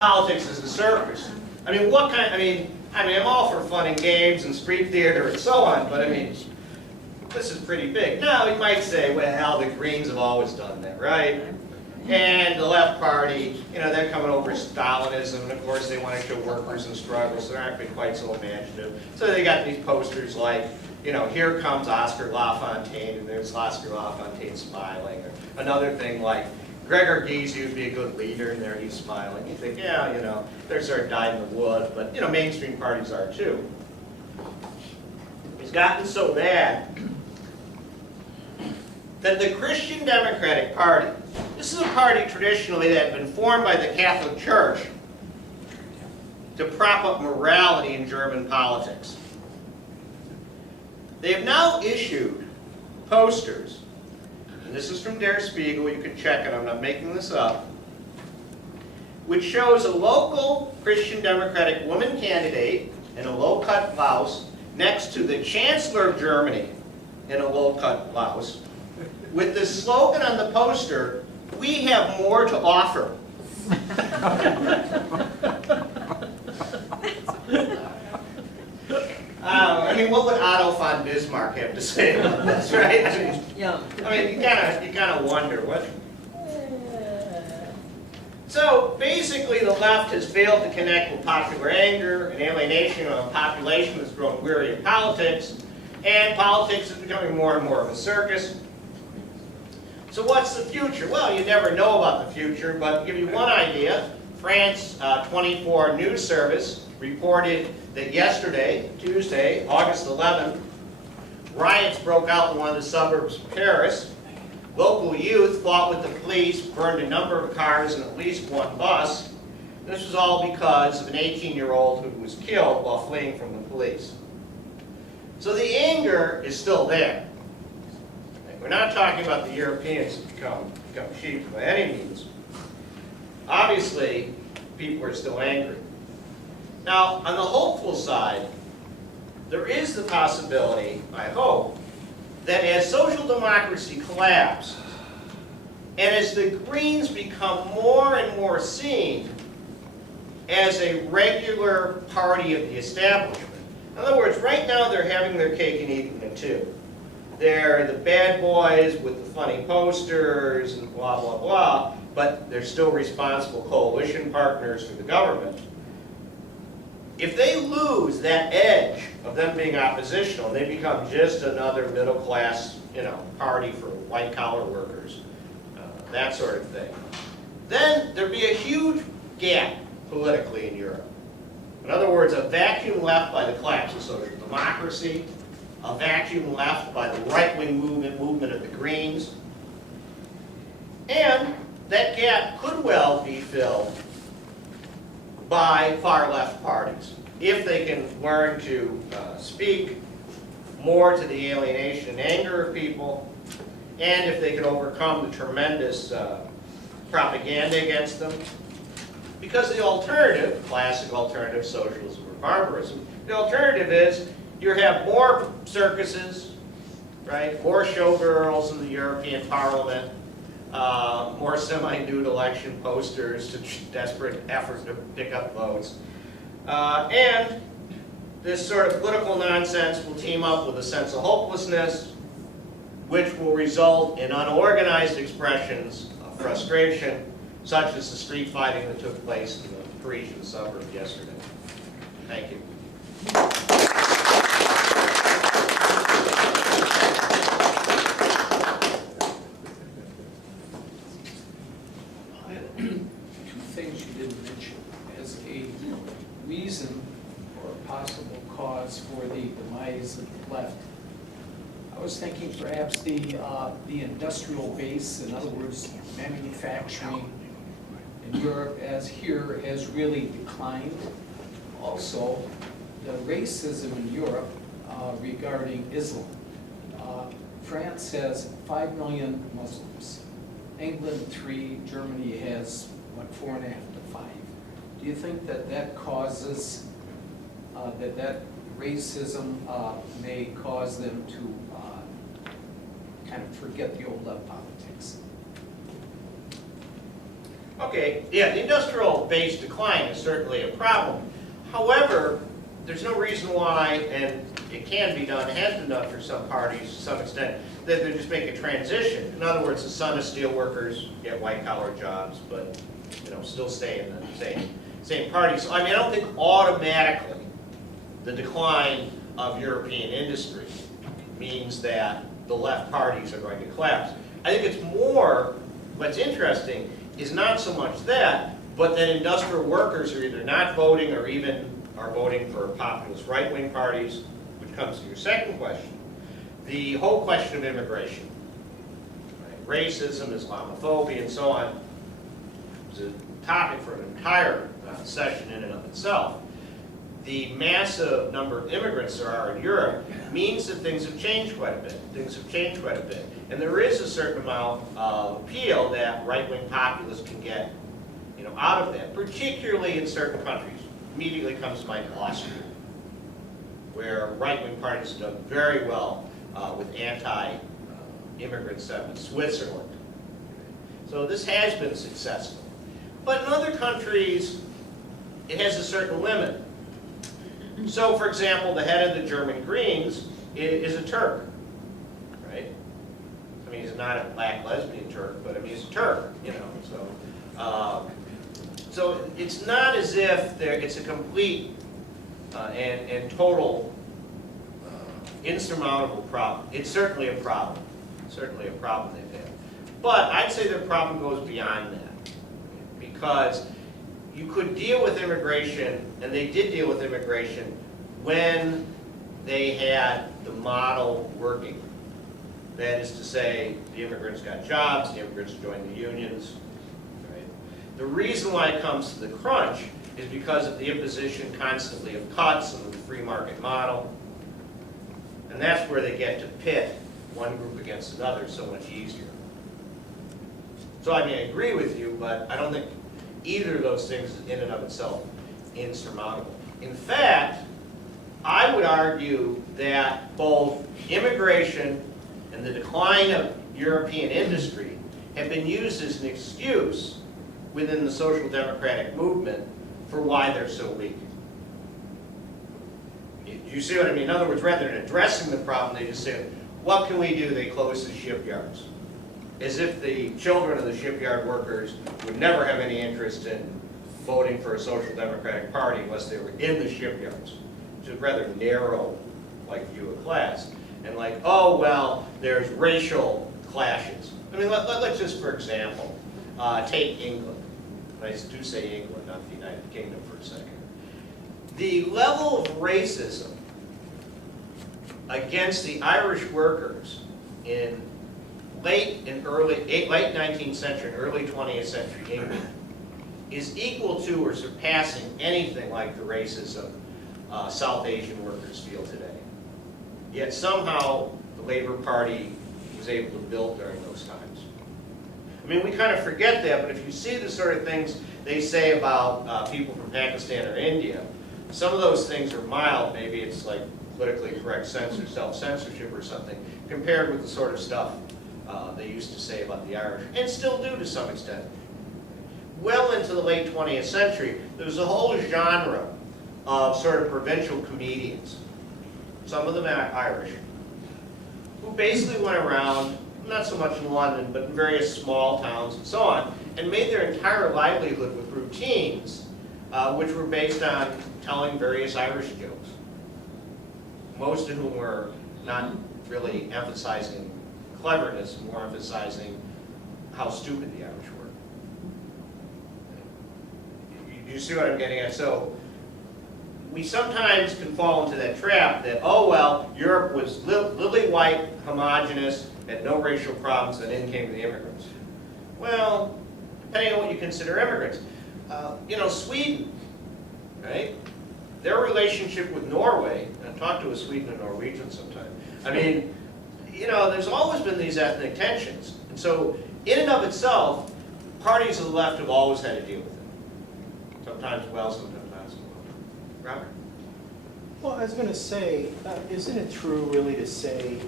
Politics is a circus. I mean, what kind? I'm all for fun and games and street theater and so on, but I mean, this is pretty big. Now, you might say, well, the Greens have always done that, right? And the left party, they're coming over Stalinism, and of course they want to show workers in struggle, so they're not being quite so imaginative. So they got these posters like, here comes Oscar Lafontaine, and there's Oscar Lafontaine smiling. Or another thing like, Gregor Gysi would be a good leader, and there he's smiling. You think, yeah, they're sort of dyed in the wood, but, mainstream parties are too. It's gotten so bad that the Christian Democratic Party, this is a party traditionally that had been formed by the Catholic Church to prop up morality in German politics. They have now issued posters, and this is from Der Spiegel, you can check it, I'm not making this up, which shows a local Christian Democratic woman candidate in a low-cut blouse next to the Chancellor of Germany in a low-cut blouse, with the slogan on the poster, "We have more to offer." What would Otto von Bismarck have to say about this, right? You kind of wonder what. So basically, the left has failed to connect with popular anger and alienation of a population that's grown weary of politics, and politics is becoming more and more of a circus. So what's the future? Well, you never know about the future, but to give you one idea, France 24 news service reported that yesterday, Tuesday, August 11th, riots broke out in one of the suburbs of Paris. Local youth fought with the police, burned a number of cars and at least one bus. This was all because of an 18-year-old who was killed while fleeing from the police. So the anger is still there. We're not talking about the Europeans who become sheep by any means. Obviously, people are still angry. Now, on the hopeful side, there is the possibility, I hope, that as social democracy collapses, and as the Greens become more and more seen as a regular party of the establishment. In other words, right now they're having their cake and eating it too. They're the bad boys with the funny posters and blah, blah, blah, but they're still responsible coalition partners for the government. If they lose that edge of them being oppositional, they become just another middle-class, party for white-collar workers, that sort of thing. Then there'd be a huge gap politically in Europe. In other words, a vacuum left by the collapse of social democracy, a vacuum left by the right-wing movement of the Greens, and that gap could well be filled by far-left parties, if they can learn to speak more to the alienation and anger of people, and if they can overcome the tremendous propaganda against them. Because the alternative, classic alternative, socialism or barbarism, the alternative is you have more circuses, right? More showgirls in the European Parliament, more semi-nude election posters to desperate effort to pick up votes. And this sort of political nonsense will team up with a sense of hopelessness, which will result in unorganized expressions of frustration, such as the street fighting that took place in the Parisian suburb yesterday. Thank you. Two things you didn't mention as a reason or a possible cause for the demise of the left. I was thinking perhaps the industrial base, in other words, manufacturing in Europe as here has really declined. Also, the racism in Europe regarding Islam. France has 5 million Muslims. England 3, Germany has, 4.5 to 5. Do you think that causes, that racism may cause them to kind of forget the old left politics? Okay, yeah, the industrial-based decline is certainly a problem. However, there's no reason why, and it can be done, has been done for some parties to some extent, that they're just making a transition. In other words, the son of steel workers get white-collar jobs, but, you know, still stay in the same party. So, I mean, I don't think automatically the decline of European industry means that the left parties are going to collapse. I think it's more, what's interesting is not so much that, but that industrial workers are either not voting or even are voting for populist right-wing parties, which comes to your second question. The whole question of immigration, right? Racism, Islamophobia, and so on, is a topic for an entire session in and of itself. The massive number of immigrants there are in Europe means that things have changed quite a bit. Things have changed quite a bit. And there is a certain amount of appeal that right-wing populists can get, you know, out of that, particularly in certain countries. Immediately comes to mind Austria, where right-wing parties have done very well with anti-immigrant sentiment. Switzerland. So this has been successful. But in other countries, it has a certain limit. So, for example, the head of the German Greens is a Turk, right? I mean, he's not a black lesbian Turk, but I mean, he's a Turk, you know. So it's not as if it's a complete and total insurmountable problem. It's certainly a problem. Certainly a problem they've had. But I'd say their problem goes beyond that, because you could deal with immigration, and they did deal with immigration when they had the model working. That is to say, the immigrants got jobs, the immigrants joined the unions. Right? The reason why it comes to the crunch is because of the imposition constantly of cuts and the free market model. And that's where they get to pit one group against another so much easier. So I mean, I agree with you, but I don't think either of those things is in and of itself insurmountable. In fact, I would argue that both immigration and the decline of European industry have been used as an excuse within the social democratic movement for why they're so weak. You see what I mean? In other words, rather than addressing the problem, they just say, what can we do? They close the shipyards. As if the children of the shipyard workers would never have any interest in voting for a social democratic party unless they were in the shipyards. Which is a rather narrow view of class. And like, oh, well, there's racial clashes. I mean, let's just, for example, take England. I do say England, not the United Kingdom for a second. The level of racism against the Irish workers in late 19th century and early 20th century England is equal to or surpassing anything like the racism South Asian workers feel today. Yet somehow the Labour Party was able to build during those times. I mean, we kind of forget that, but if you see the sort of things they say about people from Pakistan or India, some of those things are mild. Maybe it's like politically correct self-censorship or something, compared with the sort of stuff they used to say about the Irish, and still do to some extent. Well into the late 20th century, there was a whole genre of sort of provincial comedians, some of them Irish, who basically went around, not so much in London, but in various small towns and so on, and made their entire livelihood with routines which were based on telling various Irish jokes, most of whom were not really emphasizing cleverness, more emphasizing how stupid the Irish were. You see what I'm getting at? So we sometimes can fall into that trap that, oh well, Europe was lily white, homogenous, had no racial problems, and in came the immigrants. Well, depending on what you consider immigrants. Sweden, right? Their relationship with Norway, and talk to a Swede and a Norwegian sometime. I mean, there's always been these ethnic tensions. And so, in and of itself, parties of the left have always had to deal with it. Sometimes well, sometimes not so well. Robert? Well, I was going to say, isn't it true really to say